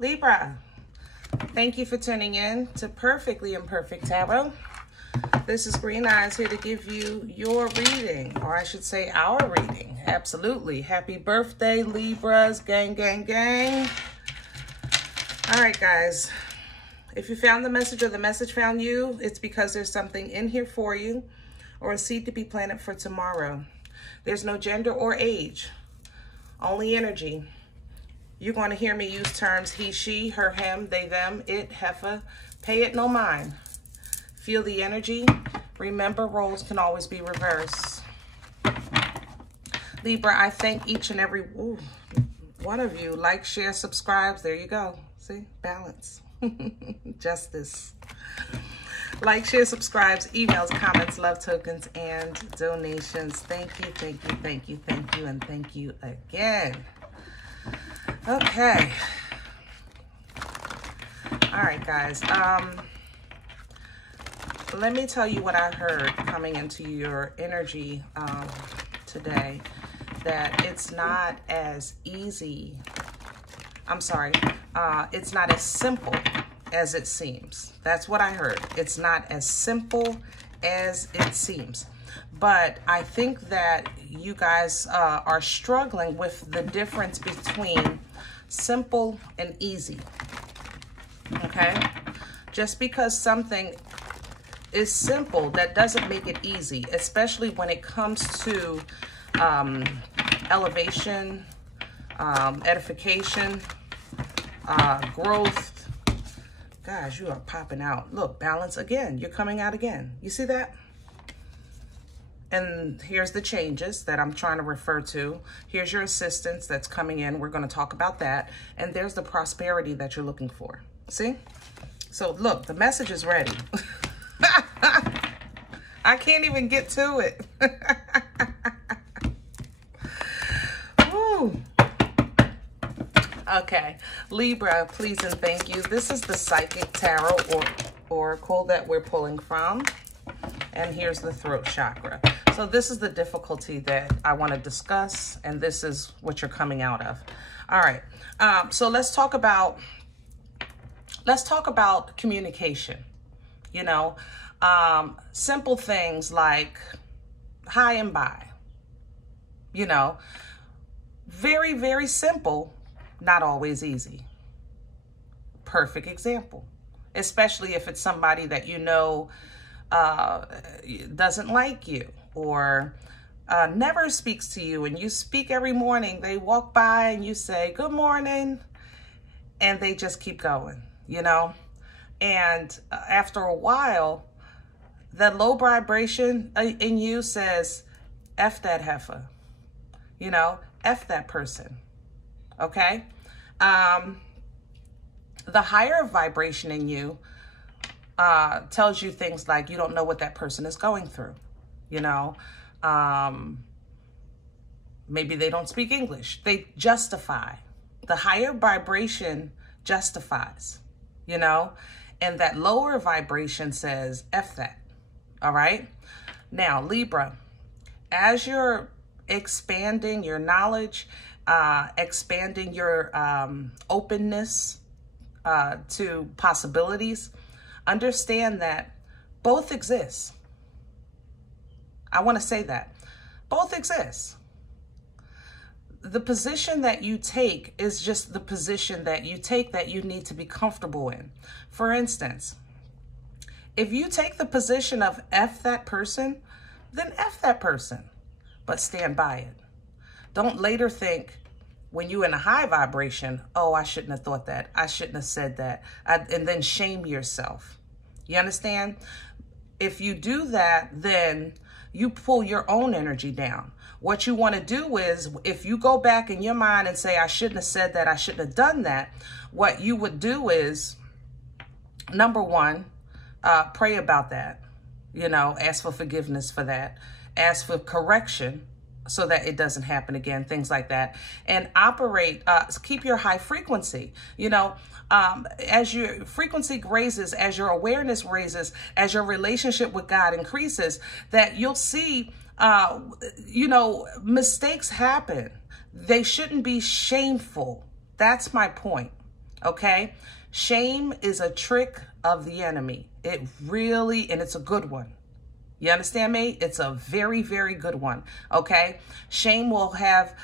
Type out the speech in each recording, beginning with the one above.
Libra, thank you for tuning in to Perfectly Imperfect Tarot. This is Green Eyes here to give you your reading, or I should say our reading. Absolutely. Happy birthday, Libras. Gang, gang, gang. All right, guys. If you found the message or the message found you, it's because there's something in here for you or a seed to be planted for tomorrow. There's no gender or age, only energy. You're going to hear me use terms he, she, her, him, they, them, it, heifer. Pay it no mind. Feel the energy. Remember, roles can always be reversed. Libra, I thank each and every one of you. Like, share, subscribe. There you go. See? Balance. Justice. Like, share, subscribes, emails, comments, love tokens, and donations. Thank you, thank you, thank you, thank you, and thank you again. Okay. All right, guys. Let me tell you what I heard coming into your energy today, that it's not as easy. I'm sorry. It's not as simple as it seems. That's what I heard. It's not as simple as it seems. But I think that you guys are struggling with the difference between simple and easy. Okay? Just because something is simple, that doesn't make it easy, especially when it comes to elevation, edification, growth. Gosh, you are popping out. Look, balance again. You're coming out again. You see that? And here's the changes that I'm trying to refer to. Here's your assistance that's coming in. We're going to talk about that. And there's the prosperity that you're looking for. See? So look, the message is ready. I can't even get to it. Ooh. Okay, Libra, please and thank you. This is the Psychic Tarot or Oracle that we're pulling from. And here's the throat chakra. So this is the difficulty that I want to discuss, and this is what you're coming out of. All right, so let's talk about communication. You know, simple things like hi and bye. You know, very, very simple. Not always easy. Perfect example, especially if it's somebody that you know doesn't like you or never speaks to you, and you speak every morning. They walk by and you say, good morning, and they just keep going, you know? And after a while, that low vibration in you says, F that heifer, you know, F that person. Okay? The higher vibration in you tells you things like you don't know what that person is going through. You know, maybe they don't speak English. They justify. The higher vibration justifies, you know, and that lower vibration says F that. All right? Now, Libra, as you're expanding your knowledge, expanding your openness to possibilities, understand that both exist. I want to say that. Both exist. The position that you take is just the position that you take that you need to be comfortable in. For instance, if you take the position of F that person, then F that person, but stand by it. Don't later think when you're in a high vibration, oh, I shouldn't have thought that. I shouldn't have said that. And then shame yourself. You understand? If you do that, then you pull your own energy down. What you want to do is, if you go back in your mind and say, I shouldn't have said that, I shouldn't have done that, what you would do is, number one, pray about that. You know, ask for forgiveness for that. Ask for correction so that it doesn't happen again, things like that. And operate, keep your high frequency. You know, as your frequency raises, as your awareness raises, as your relationship with God increases, that you'll see, you know, mistakes happen. They shouldn't be shameful. That's my point. okay? Shame is a trick of the enemy. It really, and it's a good one. You understand me? It's a very, very good one, okay? Shame will have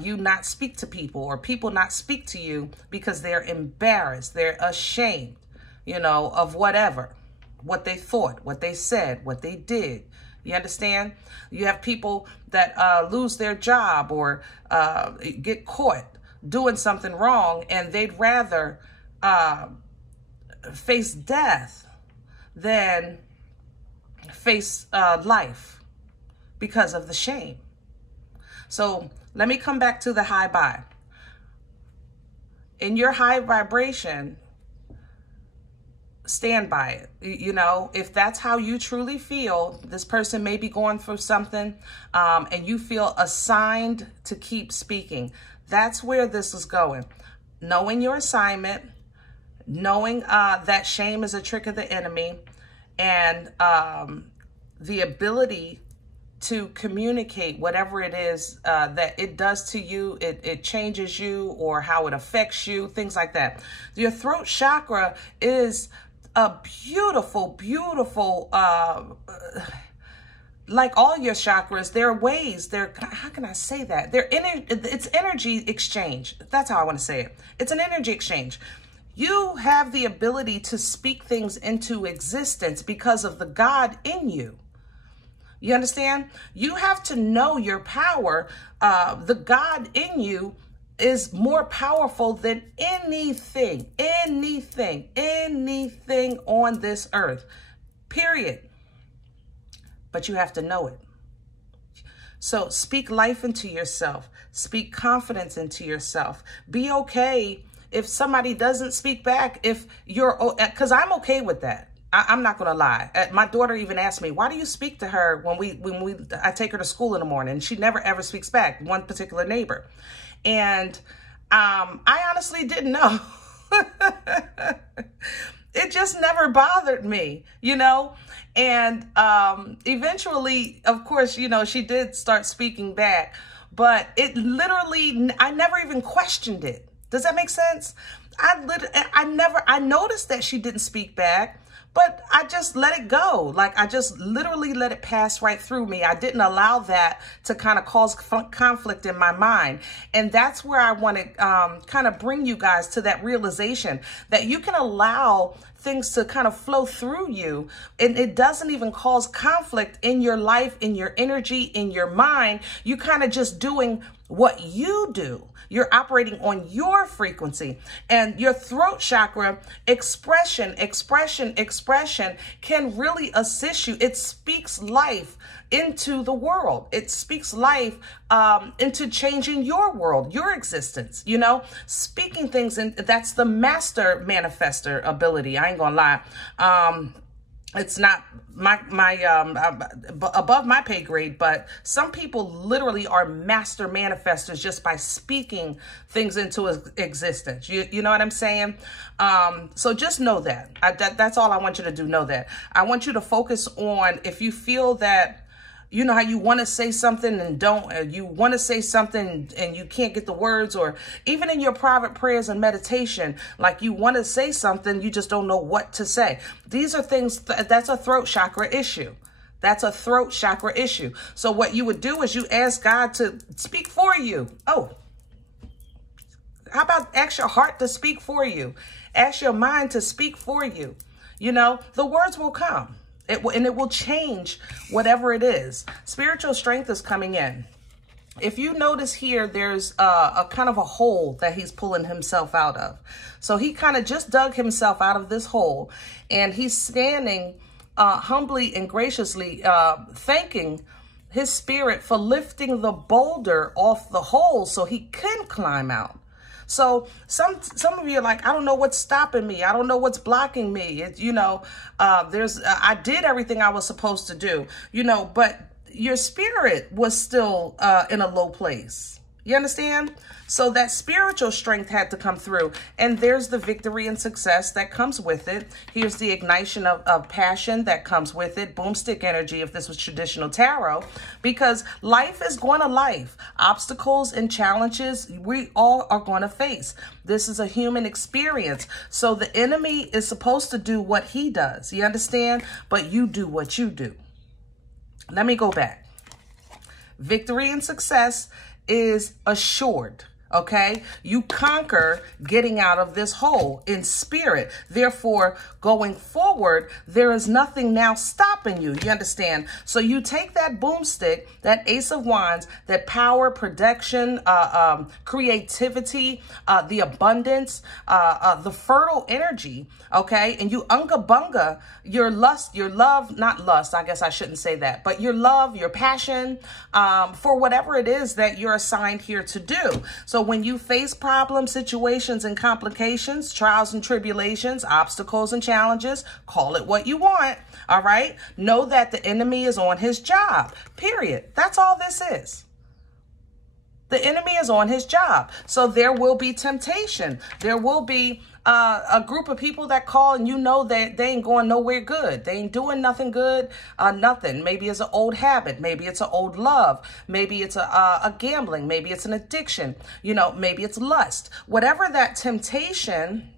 you not speak to people, or people not speak to you because they're embarrassed. They're ashamed, you know, of whatever, what they thought, what they said, what they did. You understand? You have people that lose their job or get caught doing something wrong, and they'd rather face death than face life because of the shame. So let me come back to the high vibe. In your high vibration, stand by it. You know, if that's how you truly feel, this person may be going through something, and you feel assigned to keep speaking. That's where this is going. Knowing your assignment, knowing that shame is a trick of the enemy, and the ability to communicate whatever it is that it does to you, it changes you, or how it affects you, things like that. Your throat chakra is a beautiful, beautiful, like all your chakras, there are ways, how can I say that? It's energy exchange. That's how I want to say it. It's an energy exchange. You have the ability to speak things into existence because of the God in you. You understand? You have to know your power. The God in you is more powerful than anything on this earth, period. But you have to know it. So speak life into yourself. Speak confidence into yourself. Be okay if somebody doesn't speak back, if you're, because I'm okay with that. I'm not going to lie. My daughter even asked me, why do you speak to her when I take her to school in the morning? And she never ever speaks back, one particular neighbor. And I honestly didn't know. It just never bothered me, you know? And eventually, of course, you know, she did start speaking back, but it literally, I never even questioned it. Does that make sense? I noticed that she didn't speak back, but I just let it go. Like, I just literally let it pass right through me. I didn't allow that to kind of cause conflict in my mind. And that's where I want to kind of bring you guys to that realization that you can allow things to kind of flow through you, and it doesn't even cause conflict in your life, in your energy, in your mind. You kind of just doing what you do. You're operating on your frequency, and your throat chakra expression can really assist you. It speaks life into the world. It speaks life into changing your world, your existence, you know, speaking things. And that's the master manifester ability. I ain't gonna lie. It's not above my pay grade, but some people literally are master manifestors just by speaking things into existence. You know what I'm saying? So just know that. That's all I want you to do. Know that. I want you to focus on, if you feel that, you know how you want to say something and you want to say something and you can't get the words, or even in your private prayers and meditation, like you want to say something, you just don't know what to say. These are things, that's a throat chakra issue. That's a throat chakra issue. So what you would do is you ask God to speak for you. Oh, how about ask your heart to speak for you? Ask your mind to speak for you. You know, the words will come. And it will change whatever it is. Spiritual strength is coming in. If you notice here, there's a kind of a hole that he's pulling himself out of. So he kind of just dug himself out of this hole, and he's standing humbly and graciously thanking his spirit for lifting the boulder off the hole so he can climb out. So some of you are like, I don't know what's stopping me. I don't know what's blocking me. You know, I did everything I was supposed to do, you know, but your spirit was still in a low place. You understand? So that spiritual strength had to come through. And there's the victory and success that comes with it. Here's the ignition of passion that comes with it. Boomstick energy if this was traditional tarot. Because life is going to life. Obstacles and challenges we all are going to face. This is a human experience. So the enemy is supposed to do what he does. You understand? But you do what you do. Let me go back. Victory and success is assured, okay? You conquer getting out of this hole in spirit. Therefore, going forward, there is nothing now stopping you. You understand? So you take that boomstick, that Ace of Wands, that power, protection, creativity, the abundance, the fertile energy, okay? And you unga bunga your lust, your love, not lust, I guess I shouldn't say that, but your love, your passion, for whatever it is that you're assigned here to do. So when you face problems, situations, and complications, trials and tribulations, obstacles and challenges, call it what you want, all right? Know that the enemy is on his job, period. That's all this is. The enemy is on his job. So there will be temptation. There will be a group of people that call and you know that they ain't going nowhere good. They ain't doing nothing good, nothing. Maybe it's an old habit. Maybe it's an old love. Maybe it's a gambling. Maybe it's an addiction. You know, maybe it's lust. Whatever that temptation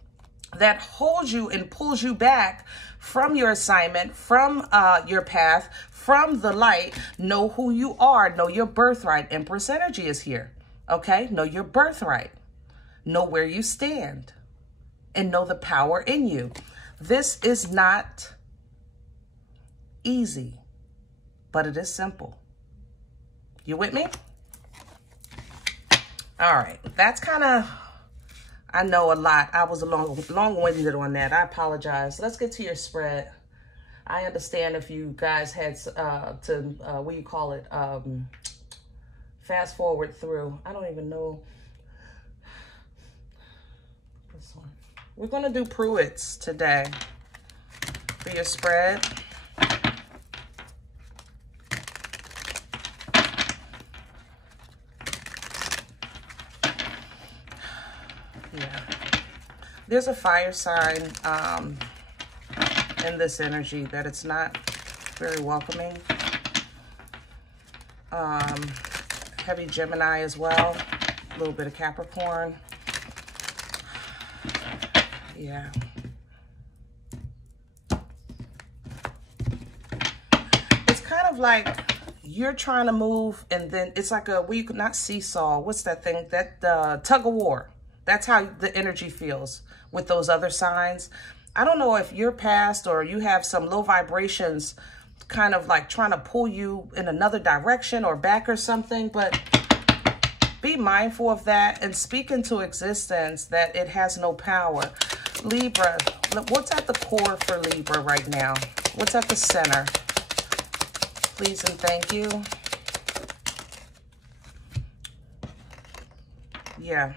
that holds you and pulls you back from your assignment, from your path, from the light, know who you are. Know your birthright. Empress energy is here. Okay? Know your birthright. Know where you stand. And know the power in you. This is not easy, but it is simple. You with me? All right. That's kind of, I know a lot. I was long-winded on that. I apologize. Let's get to your spread. I understand if you guys had what do you call it? Fast forward through. I don't even know. This one. We're going to do Pruitt's today for your spread. Yeah. There's a fire sign in this energy that it's not very welcoming. Heavy Gemini as well. A little bit of Capricorn. Yeah. It's kind of like you're trying to move and then it's like not seesaw. What's that thing? That tug of war. That's how the energy feels with those other signs. I don't know if you're past or you have some low vibrations kind of like trying to pull you in another direction or back or something, but be mindful of that and speak into existence that it has no power. Libra, what's at the core for Libra right now? What's at the center? Please and thank you. Yeah.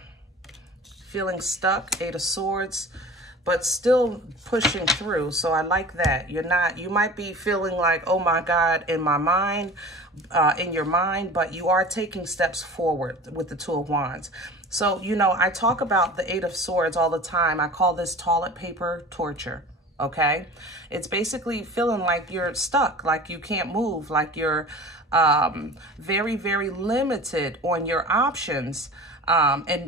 Feeling stuck, 8 of Swords, but still pushing through. So I like that. You might be feeling like, oh my God, in my mind, in your mind, but you are taking steps forward with the 2 of Wands. So, you know, I talk about the 8 of Swords all the time. I call this toilet paper torture, okay? It's basically feeling like you're stuck, like you can't move, like you're very, very limited on your options,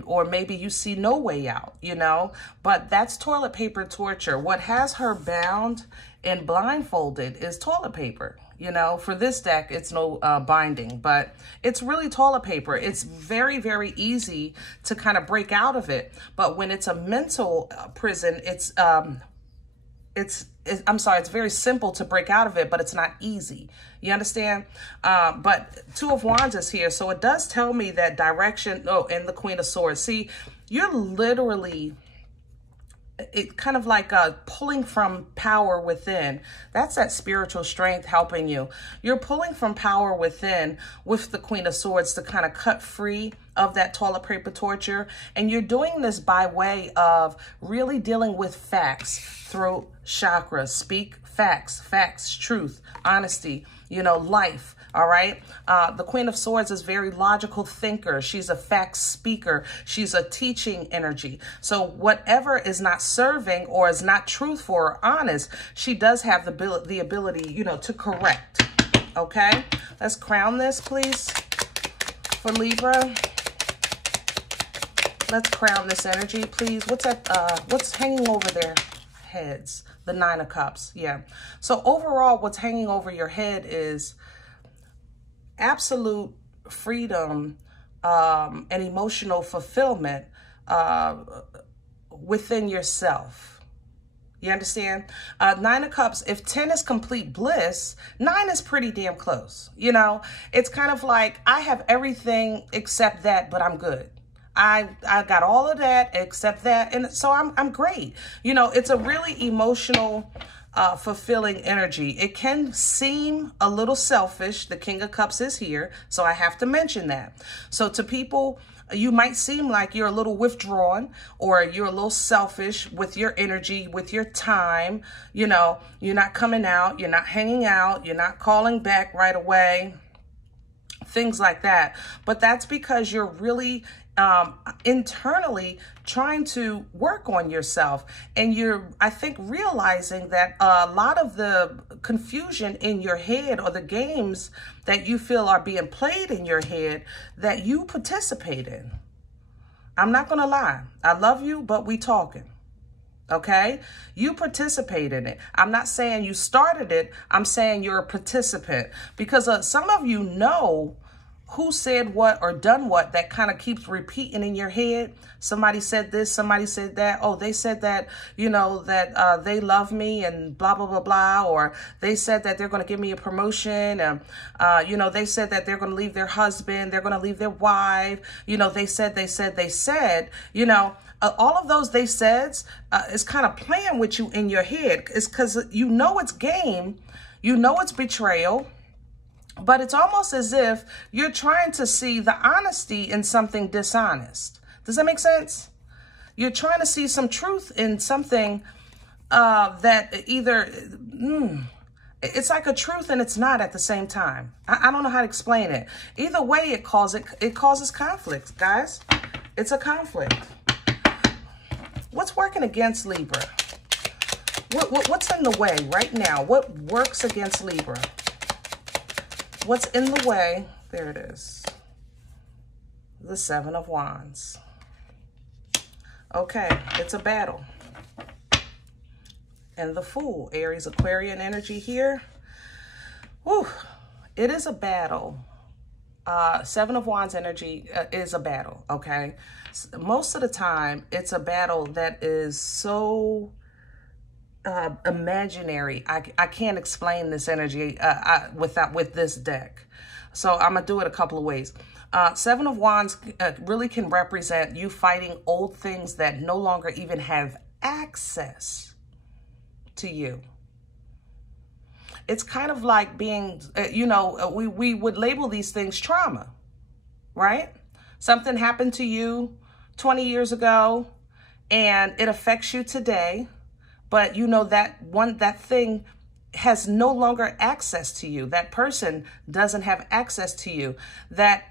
or maybe you see no way out, you know? But that's toilet paper torture. What has her bound and blindfolded is toilet paper. You know, for this deck, it's no binding, but it's really toilet paper. It's very, very easy to kind of break out of it. But when it's a mental prison, it's very simple to break out of it, but it's not easy. You understand? But 2 of Wands is here. So it does tell me that direction. Oh, and the Queen of Swords. See, you're literally, it kind of like pulling from power within. That's that spiritual strength helping you. You're pulling from power within with the Queen of Swords to kind of cut free of that toilet paper torture. And you're doing this by way of really dealing with facts through chakras. Speak facts, truth, honesty. you know, life. All right. The Queen of Swords is very logical thinker. She's a fact speaker. She's a teaching energy. So whatever is not serving or is not truthful or honest, she does have the ability, you know, to correct. Okay. Let's crown this, please, for Libra. Let's crown this energy, please. What's that? What's hanging over their heads? The Nine of Cups. Yeah. So overall, what's hanging over your head is absolute freedom and emotional fulfillment within yourself. You understand? 9 of Cups, if 10 is complete bliss, 9 is pretty damn close. You know, it's kind of like, I have everything except that, but I'm good. I got all of that except that, and so I'm great. You know, it's a really emotional, fulfilling energy. It can seem a little selfish. The King of Cups is here, so I have to mention that. So to people, you might seem like you're a little withdrawn or you're a little selfish with your energy, with your time. You know, you're not coming out, you're not hanging out, you're not calling back right away, things like that. But that's because you're really internally trying to work on yourself. And you're, I think, realizing that a lot of the confusion in your head or the games that you feel are being played in your head that you participate in. I'm not going to lie. I love you, but we talking. Okay? You participate in it. I'm not saying you started it. I'm saying you're a participant, because some of you know who said what or done what that kind of keeps repeating in your head. Somebody said this, somebody said that. Oh, they said that, you know, that they love me and blah, blah, blah, blah. Or they said that they're going to give me a promotion. And, you know, they said that they're going to leave their husband. They're going to leave their wife. You know, they said, you know, all of those they said is kind of playing with you in your head. It's because you know it's game. You know it's betrayal. But it's almost as if you're trying to see the honesty in something dishonest. Does that make sense? You're trying to see some truth in something that either, it's like a truth and it's not at the same time. I don't know how to explain it. Either way, it causes conflict, guys. It's a conflict. What's working against Libra? What's in the way right now? What works against Libra? What's in the way? There it is. The Seven of Wands. Okay, it's a battle. And the Fool, Aries, Aquarian energy here. Whew, it is a battle. Seven of Wands energy is a battle, okay? Most of the time, it's a battle that is so imaginary. I can't explain this energy with this deck. So I'm going to do it a couple of ways. Seven of Wands really can represent you fighting old things that no longer even have access to you. It's kind of like being, you know, we would label these things trauma, right? Something happened to you 20 years ago and it affects you today. But you know that thing has no longer access to you. That person doesn't have access to you. That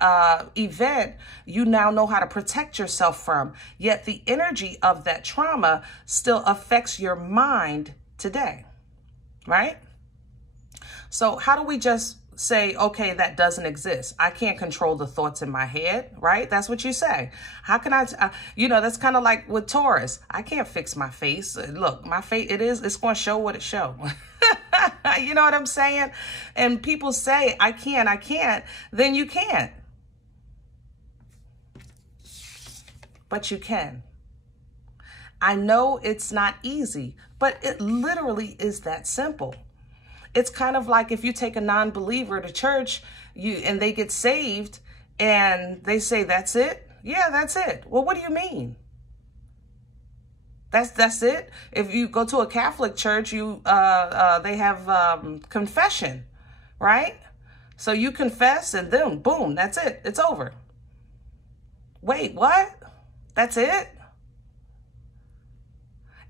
event, you now know how to protect yourself from. Yet the energy of that trauma still affects your mind today, right? So how do we just say, okay, that doesn't exist? I can't control the thoughts in my head, right? That's what you say. How can I, you know, that's kind of like with Taurus. I can't fix my face. Look, my face, it's going to show what it shows. You know what I'm saying? And people say, I can't, then you can't. But you can. I know it's not easy, but it literally is that simple. It's kind of like if you take a non-believer to church and they get saved and they say, that's it? Yeah, that's it. Well, what do you mean? That's it? If you go to a Catholic church, they have confession, right? So you confess and then boom, that's it. It's over. Wait, what? That's it?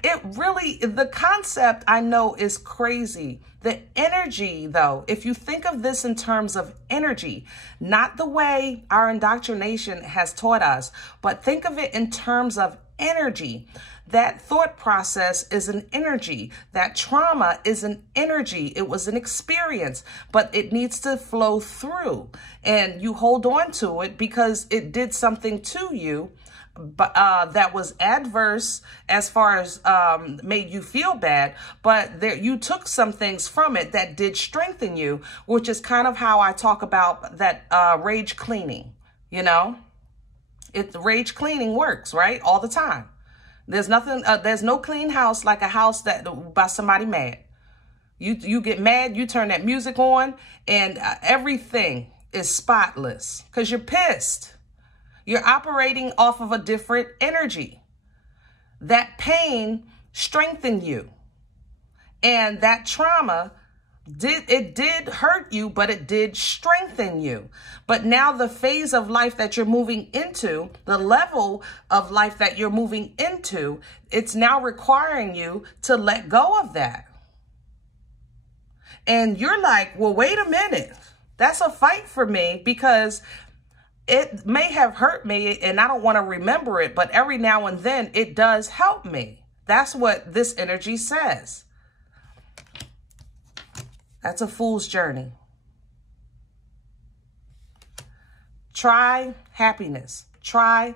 It really, the concept I know is crazy. The energy, though, if you think of this in terms of energy, not the way our indoctrination has taught us, but think of it in terms of energy. That thought process is an energy. That trauma is an energy. It was an experience, but it needs to flow through. And you hold on to it because it did something to you that was adverse as far as made you feel bad, but you took some things from it that did strengthen you, which is kind of how I talk about that rage cleaning, you know? Rage cleaning works, right? All the time. There's nothing, there's no clean house like a house that by somebody mad. You get mad, you turn that music on, and everything is spotless because you're pissed. You're operating off of a different energy. That pain strengthened you. And that trauma did hurt you, but it did strengthen you. But now the phase of life that you're moving into, the level of life that you're moving into, it's now requiring you to let go of that. And you're like, well, wait a minute. That's a fight for me because it may have hurt me and I don't want to remember it, but every now and then it does help me. That's what this energy says. That's a fool's journey. Try happiness. Try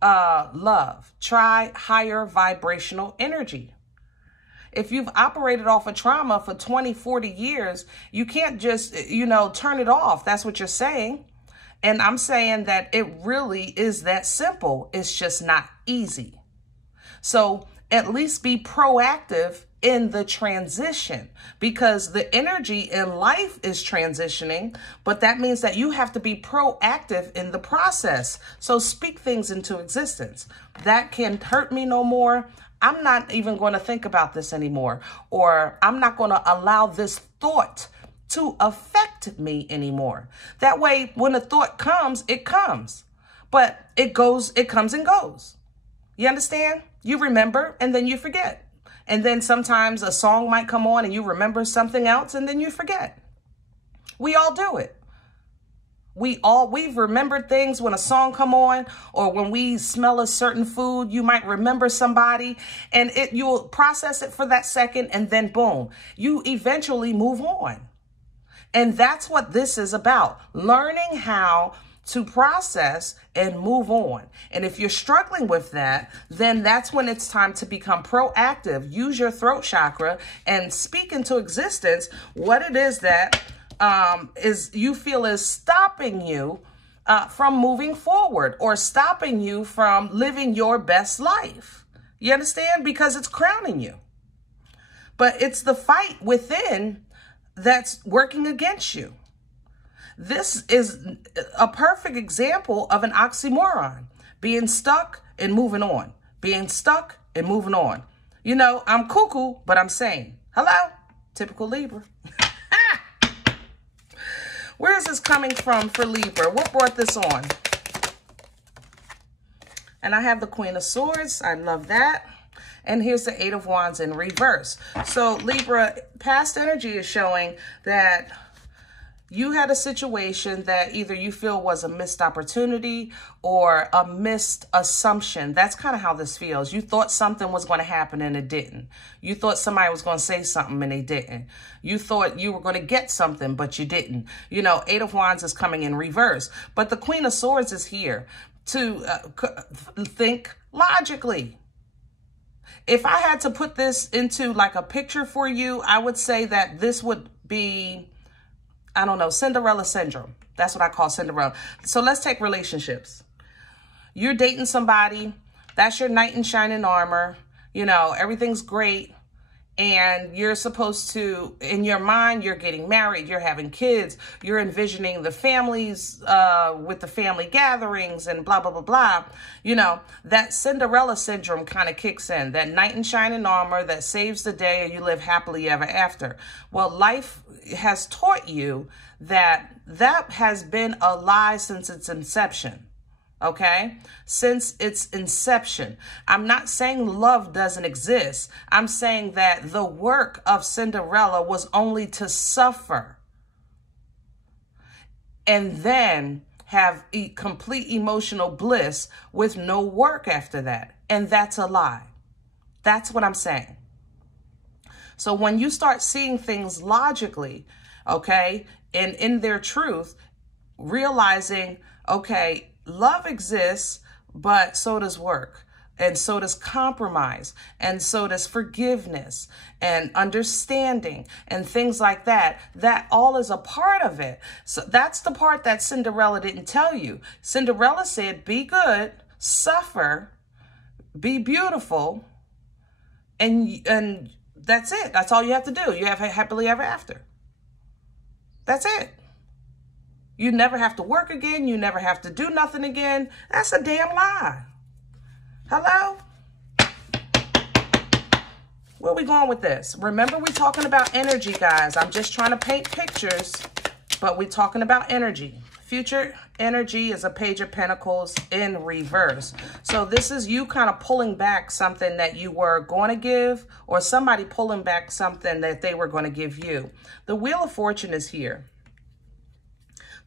love. Try higher vibrational energy. If you've operated off of trauma for 20, 40 years, you can't just, turn it off. That's what you're saying. And I'm saying that it really is that simple. It's just not easy. So at least be proactive in the transition because the energy in life is transitioning, but that means that you have to be proactive in the process. So speak things into existence. That can hurt me no more. I'm not even going to think about this anymore, or I'm not going to allow this thought to affect me anymore. That way, when a thought comes, it comes, but it comes and goes. You understand? You remember and then you forget. And then sometimes a song might come on and you remember something else and then you forget. We all do it. We've remembered things when a song come on, or when we smell a certain food, you might remember somebody and you'll process it for that second and then boom, you eventually move on. And that's what this is about, learning how to process and move on. And if you're struggling with that, then that's when it's time to become proactive. Use your throat chakra and speak into existence what it is that you feel is stopping you from moving forward or stopping you from living your best life. You understand? Because it's crowning you. But it's the fight within that's working against you. This is a perfect example of an oxymoron. Being stuck and moving on. Being stuck and moving on. I'm cuckoo, but I'm sane. Hello? Typical Libra. Where is this coming from for Libra? What brought this on? And I have the Queen of Swords. I love that. And here's the Eight of Wands in reverse. So Libra, past energy is showing that you had a situation that either you feel was a missed opportunity or a missed assumption. That's kind of how this feels. You thought something was going to happen and it didn't. You thought somebody was going to say something and they didn't. You thought you were going to get something, but you didn't. Eight of Wands is coming in reverse. But the Queen of Swords is here to think logically. If I had to put this into like a picture for you, I would say that this would be, I don't know, Cinderella syndrome. That's what I call Cinderella. So let's take relationships. You're dating somebody. That's your knight in shining armor. Everything's great. And you're supposed to, in your mind, you're getting married, you're having kids, you're envisioning the families with the family gatherings and blah, blah, blah, blah. That Cinderella syndrome kind of kicks in. That knight in shining armor that saves the day and you live happily ever after. Well, life has taught you that has been a lie since its inception. okay? Since its inception. I'm not saying love doesn't exist. I'm saying that the work of Cinderella was only to suffer and then have complete emotional bliss with no work after that. And that's a lie. That's what I'm saying. So when you start seeing things logically, okay, and in their truth, realizing, okay, love exists, but so does work, and so does compromise, and so does forgiveness and understanding and things like that. That all is a part of it. So that's the part that Cinderella didn't tell you. Cinderella said, be good, suffer, be beautiful, and that's it. That's all you have to do. You have a happily ever after. That's it. You never have to work again. You never have to do nothing again. That's a damn lie. Hello? Where are we going with this? Remember, we're talking about energy, guys. I'm just trying to paint pictures, but we're talking about energy. Future energy is a Page of Pentacles in reverse. So this is you kind of pulling back something that you were going to give, or somebody pulling back something that they were going to give you. The Wheel of Fortune is here.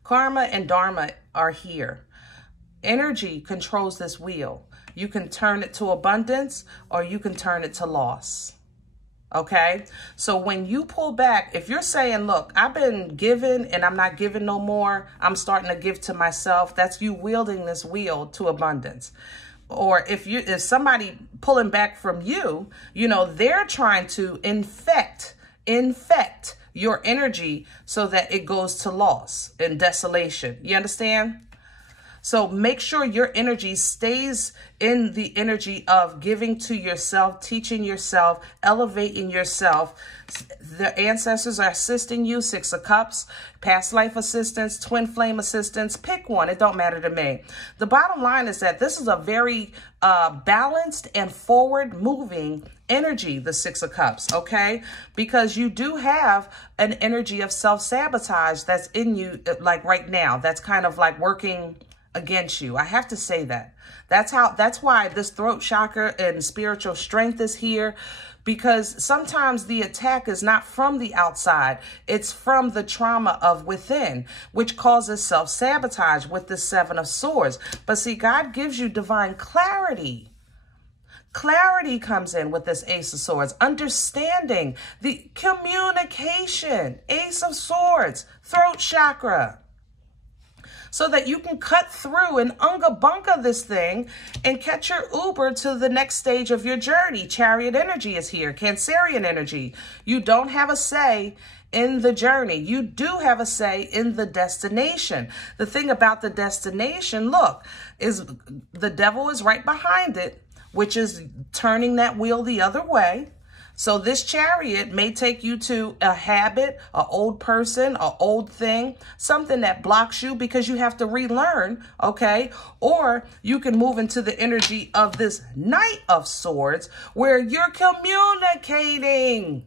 Karma and Dharma are here. Energy controls this wheel. You can turn it to abundance or you can turn it to loss. Okay? So when you pull back, if you're saying, look, I've been giving and I'm not giving no more, I'm starting to give to myself, that's you wielding this wheel to abundance. Or if somebody pulling back from you, you know, they're trying to infect your energy so that it goes to loss and desolation. You understand? So make sure your energy stays in the energy of giving to yourself, teaching yourself, elevating yourself. The ancestors are assisting you. 6 of Cups, past life assistance, twin flame assistance. Pick one. It don't matter to me. The bottom line is that this is a very balanced and forward moving energy, the 6 of Cups, okay? Because you do have an energy of self-sabotage that's in you, like right now. That's kind of like working against you. I have to say that. That's why this throat chakra and spiritual strength is here, because sometimes the attack is not from the outside. It's from the trauma of within, which causes self-sabotage with the 7 of Swords. But see, God gives you divine clarity. Clarity comes in with this Ace of Swords, understanding the communication, Ace of Swords, throat chakra, so that you can cut through and unga-bunga this thing and catch your Uber to the next stage of your journey. Chariot energy is here, Cancerian energy. You don't have a say in the journey. You do have a say in the destination. The thing about the destination, look, is the devil is right behind it, which is turning that wheel the other way. So this chariot may take you to a habit, an old person, an old thing, something that blocks you because you have to relearn, okay? Or you can move into the energy of this Knight of Swords where you're communicating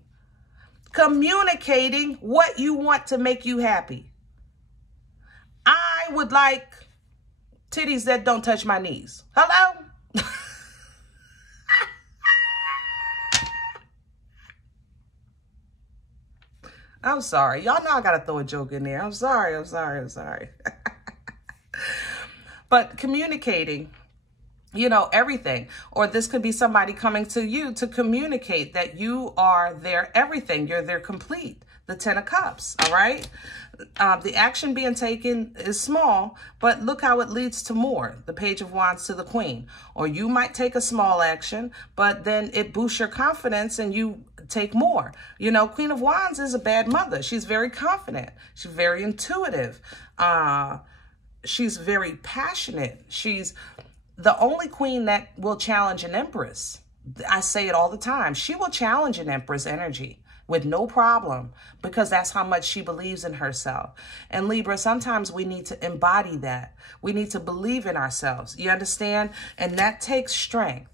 what you want to make you happy. I would like titties that don't touch my knees. Hello? I'm sorry. Y'all know I got to throw a joke in there. I'm sorry. But communicating, you know, everything. Or this could be somebody coming to you to communicate that you are their everything. You're their complete. The 10 of Cups, all right? The action being taken is small, but look how it leads to more. The Page of Wands to the Queen. Or you might take a small action, but then it boosts your confidence and you take more. You know, Queen of Wands is a bad mother. She's very confident. She's very intuitive. She's very passionate. She's the only queen that will challenge an empress. I say it all the time. She will challenge an empress energy with no problem, because that's how much she believes in herself. And Libra, sometimes we need to embody that. We need to believe in ourselves. You understand? And that takes strength.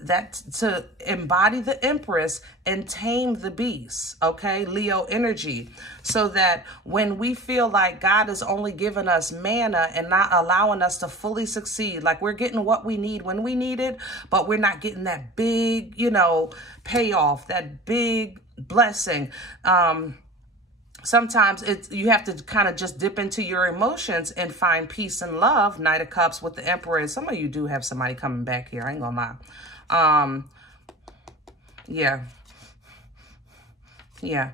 That to embody the Empress and tame the beast, okay? Leo energy. So that when we feel like God is only giving us manna and not allowing us to fully succeed, like we're getting what we need when we need it, but we're not getting that big, you know, payoff, that big blessing. Sometimes you have to kind of just dip into your emotions and find peace and love. Knight of Cups with the Emperor. Some of you do have somebody coming back here. I ain't gonna lie. Yeah.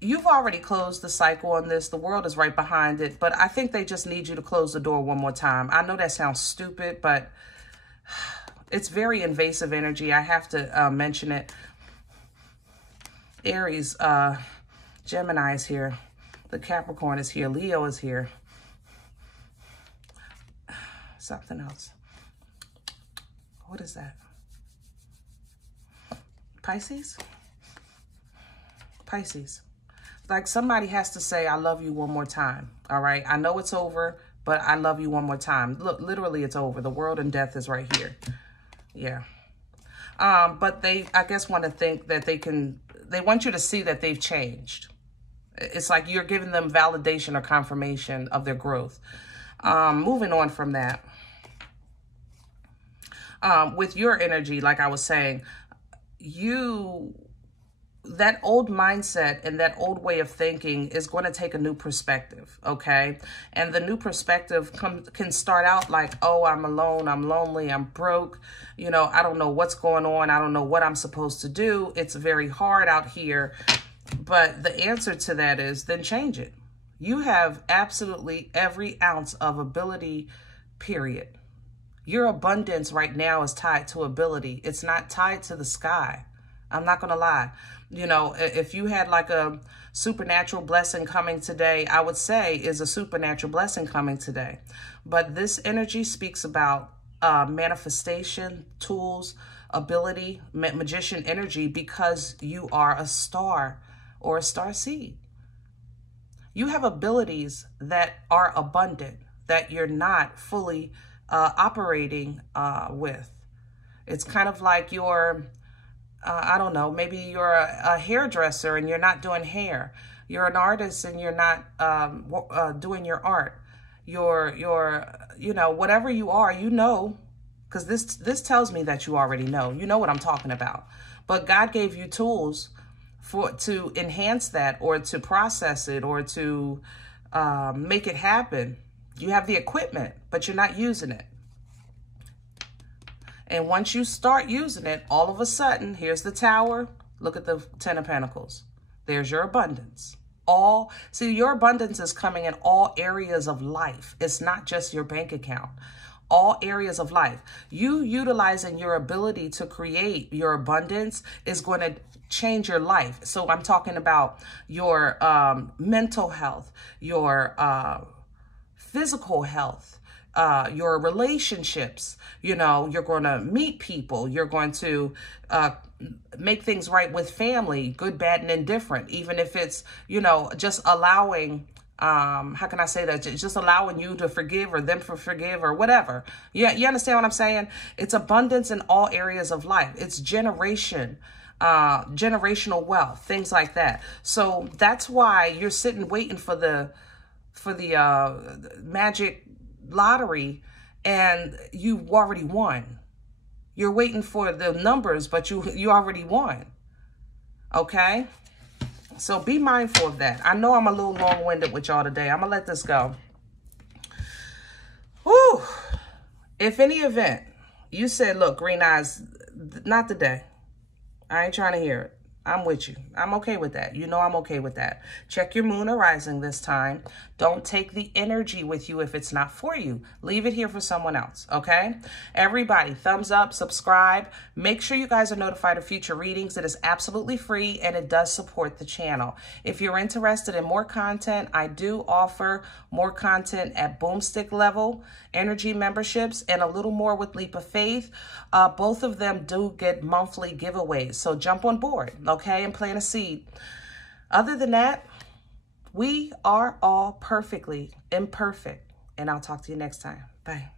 You've already closed the cycle on this. The world is right behind it. But I think they just need you to close the door one more time. I know that sounds stupid, but it's very invasive energy. I have to mention it. Aries, Gemini is here. The Capricorn is here. Leo is here. Something else. What is that? Pisces? Pisces. Like somebody has to say, I love you one more time. All right. I know it's over, but I love you one more time. Look, literally it's over. The world and death is right here. Yeah. But they, I guess, want to think that they want you to see that they've changed. It's like you're giving them validation or confirmation of their growth. Moving on from that. With your energy, like I was saying, that old mindset and that old way of thinking is going to take a new perspective, okay? And the new perspective can start out like, oh, I'm alone, I'm lonely, I'm broke, you know, I don't know what's going on, I don't know what I'm supposed to do, it's very hard out here. But the answer to that is, then change it. You have absolutely every ounce of ability, period. Your abundance right now is tied to ability. It's not tied to the sky. I'm not going to lie. You know, if you had like a supernatural blessing coming today, I would say is a supernatural blessing coming today. But this energy speaks about manifestation, tools, ability, magician energy, because you are a star or a star seed. You have abilities that are abundant, that you're not fully operating with. It's kind of like you're, I don't know, maybe you're a hairdresser and you're not doing hair. You're an artist and you're not doing your art. You're, you know, whatever you are, you know, because this tells me that you already know. You know what I'm talking about. But God gave you tools to enhance that, or to process it, or to make it happen. You have the equipment, but you're not using it. And once you start using it, all of a sudden, here's the Tower. Look at the Ten of Pentacles. There's your abundance. See, your abundance is coming in all areas of life. It's not just your bank account. All areas of life. You utilizing your ability to create your abundance is going to change your life. So I'm talking about your mental health, your physical health, your relationships. You know, you're going to meet people. You're going to make things right with family, good, bad, and indifferent. Even if it's, you know, just allowing, how can I say that? Just allowing you to forgive, or them to forgive, or whatever. Yeah, you understand what I'm saying? It's abundance in all areas of life. It's generational wealth, things like that. So that's why you're sitting waiting for the magic lottery, and you already won. You're waiting for the numbers, but you already won. Okay? So be mindful of that. I know I'm a little long-winded with y'all today. I'm going to let this go. Whew. If any event, you said, look, Green Eyes, not today. I ain't trying to hear it. I'm with you. I'm okay with that. You know I'm okay with that. Check your moon or rising this time. Don't take the energy with you if it's not for you. Leave it here for someone else, okay? Everybody, thumbs up, subscribe. Make sure you guys are notified of future readings. It is absolutely free, and it does support the channel. If you're interested in more content, I do offer more content at boomstick level, energy memberships, and a little more with Leap of Faith. Both of them do get monthly giveaways, so jump on board, okay, and plant a seed. Other than that, we are all perfectly imperfect, and I'll talk to you next time. Bye.